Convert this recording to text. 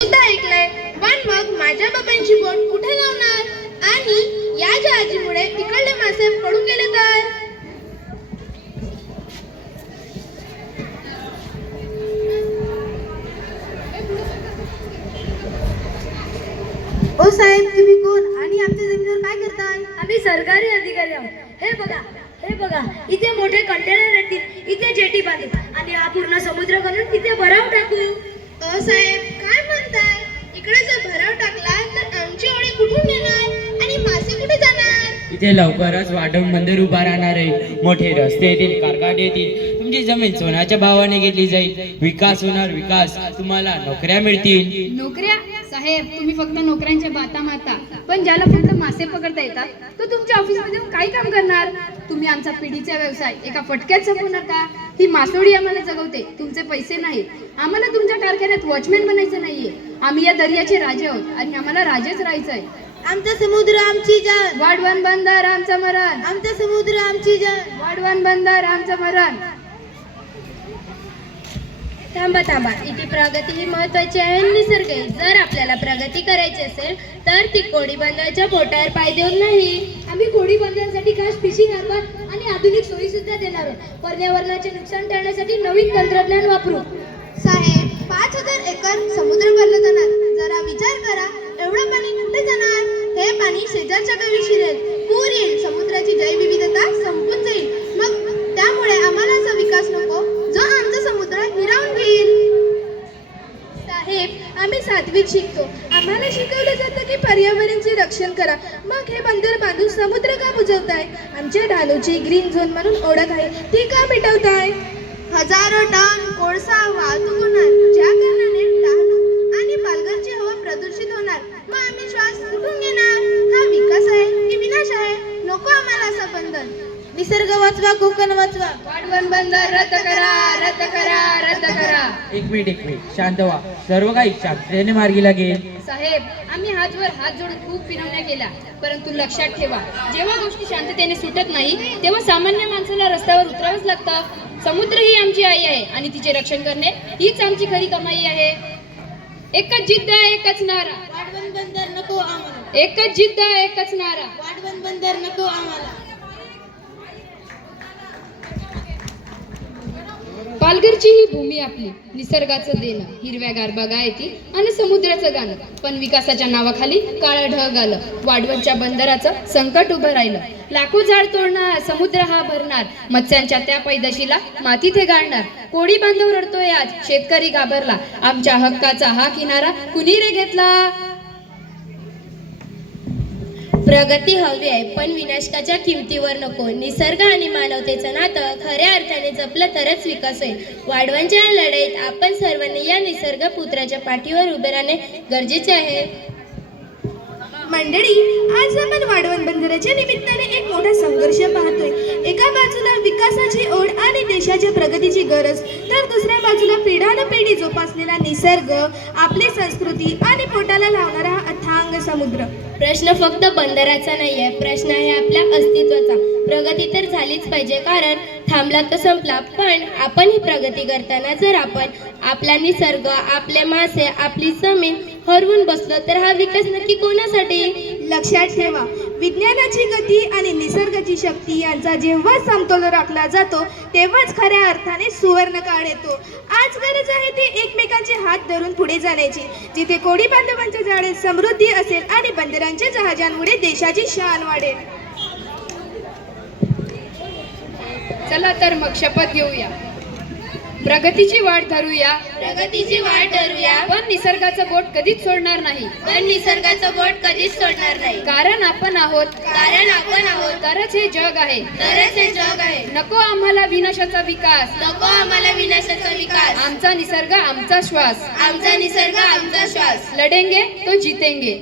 सुद्धा ऐकलंय, पण मग माझ्या बाबांची बोट कुठे लावणार? आणि या जहाजीमुळे इकडले मासे पडून गेले तर? ओ साहेब, तुम्ही कोण आणि आमच्या जमिनीवर काय करताय? आम्ही सरकारी अधिकारी आहोत. हे बघा, इथे मोठे कंटेनर येतील, इथे जेटी बांधू आणि हा पूर्ण समुद्र बनवून इथे भराव टाकू. साहेब, काय म्हणताय? इकडे जर भराव टाकला तर आमची ओळी कुठून येणार आणि मासे कुठे जाणार? इथे लवकरच वाढवून बंदर उभा राहणार आहे. मोठे रस्ते येतील, कारखाने येतील, तुमची जमीन सोन्याच्या भावाने घेतली जाईल. विकास होणार, विकास. तुम्हाला नोकऱ्या मिळतील. नोकऱ्या? साहेब, तुम्ही फक्त नोकऱ्यांच्या बाता मारता, पण ज्याला फक्त मासे पकडता येतात तो तुमच्या ऑफिसमध्ये येऊन काय काम करणार? तुम्ही आमचा पिढीचा व्यवसाय एका फटक्यात संपवणार का? ही मासोळी आम्हाला जगवते, तुमचे पैसे नाहीत. आम्हाला तुमच्या कारखान्यात वॉचमॅन बनायचं नाहीये. आम्ही या दर्याचे राजे आहोत आणि आम्हाला राजेच राहायचं आहे. आमचा समुद्र आमची जान, वाढवण बंदर आमचं मरण. आमचा समुद्र आमची जान. वाढवण बंदर आमचं मरण. थांबा, इथे प्रगती ही महत्वाची आहे आणि निसर्ग आहे. जर आपल्याला प्रगती करायची असेल तर ती कोळी बंदराच्या पोटावर पाय देऊन नाही. आम्ही कोळी बंदरांसाठी खास फिशिंग हार्बर आणि आधुनिक सोयी सुद्धा देणार आहोत. पर्यावरणाचे नुकसान टाळण्यासाठी नवीन तंत्रज्ञान वापरू. साहेब, 5,000 एकर समुद्र भरलं जाणार. जरा विचार करा, एवढं पाणी कुठे जाणार? हे पाणी शेजारच्या गावी शिरेल, पूर येईल, समुद्राची जैवविविधता संपून जाईल. मग त्यामुळे आम्हाला असा विकास नको जो आमचा समुद्र हिरावून घेईल. साहेब, आम्ही 7वीत शिकतो. आम्हाला शिकवलं जातं की पर्यावरणाचे रक्षण करा. मग हे बंदर बांधून समुद्र का बुजवताय? आमच्या डहाणूची ग्रीन झोन म्हणून ओळख आहे, ती का मिटवताय? हजारो टन कोळसा वाहतूक होणार, ज्या कारणाने डहाणू आणि पालघरची हवा प्रदूषित होणार. मग आम्ही श्वास कुठून घेणार? हा विकास आहे की विनाश आहे? नको आम्हाला असं बंधन. निसर्ग वाचवा, कोकण वाचवा. वाढवण बंदर रद्द करा, रद्द करा, रद्द करा. एक मिनिट, शांत व्हा. सर्व काही शांततेने मार्गी लागेल. साहेब, आम्ही हातवर हात जोडून खूप विनवण्या केल्या, परंतु लक्षात ठेवा, जेव्हा गोष्टी शांततेने सुटत नाही तेव्हा सामान्य माणसाला रस्त्यावर उतरावंच लागतं. समुद्र ही आमची आई आहे आणि तिचे रक्षण करणे हीच आमची खरी कमाई आहे. एकच जिद्द, एकच नारा. वाढवण बंदर नको आम्हाला. एकच जिद्द, एकच नारा. वाढवण बंदर नको आम्हाला. पालघरची ही भूमी आपली, निसर्गाचं देणं, हिरव्यागार बागायती आणि समुद्राचं गाणं. पण विकासाच्या नावाखाली काळं ढग आलं. वाढवणच्या बंदराचं संकट उभं राहिलं. लाखो झाड तोडणार, समुद्र हा भरणार, मत्स्यांच्या त्या पैदाशीला मातीत हे गाळणार. कोळी बांधव रडतोय आज, शेतकरी घाबरला, आमच्या हक्काचा हा किनारा कुणी रे घेतला? प्रगती हवी आहे, पण विनाशकाच्या किमतीवर नको. निसर्ग आणि मानवतेचं नातं खऱ्या अर्थाने जपलं तरच विकास होईल. वाढवणच्या या लढाईत आपण सर्वांनी या निसर्ग पुत्राच्या पाठीवर उभे राहणे गरजेचे आहे. मंडळी, आज आपण वाढवण बंदराच्या निमित्ताने एक मोठा संघर्ष पाहतोय. एका बाजूला विकासाची ओढ आणि देशाच्या प्रगतीची गरज, तर दुसऱ्या बाजूला पिढ्यानपिढी जोपासलेला निसर्ग, आपली संस्कृती आणि पोटाला लावणारा हा अथांग समुद्र. प्रश्न फक्त बंदराचा नाही आहे, प्रश्न आहे आपल्या अस्तित्वाचा. प्रगती तर झालीच पाहिजे, कारण थांबला तर संपला. पण आपण ही प्रगती करताना जर आपण आपला निसर्ग, आपले मासे, आपली जमीन हरवून बसलो तर हा विकास नक्की कोणासाठी? लक्षात ठेवा, विज्ञानाची गती आणि निसर्गाची शक्ती यांचा जेव्हा समतोल राखला जातो तेव्हाच खऱ्या अर्थाने सुवर्ण काळ येतो. आज गरज आहे ती एकमेकांचे हात धरून पुढे जाण्याची. जिथे कोळी बांधवांच्या जाळ्यात समृद्धी असेल आणि बंदरांच्या जहाजांमुळे देशाची शान वाढेल. चला तर मग शपथ घेऊया, प्रगतीची वाट धरूया, प्रगतीची वाट धरूया, पण निसर्गाचं बोट कधीच सोडणार नाही. पण निसर्गाचं बोट कधीच सोडणार नाही. कारण आपण आहोत, तरच हे जग आहे, तरच हे जग आहे. नको आम्हाला विनाशाचा विकास, नको आम्हाला विनाशाचा विकास. आमचा निसर्ग आमचा श्वास, आमचा निसर्ग आमचा श्वास. लढेंगे तो जीतेंगे.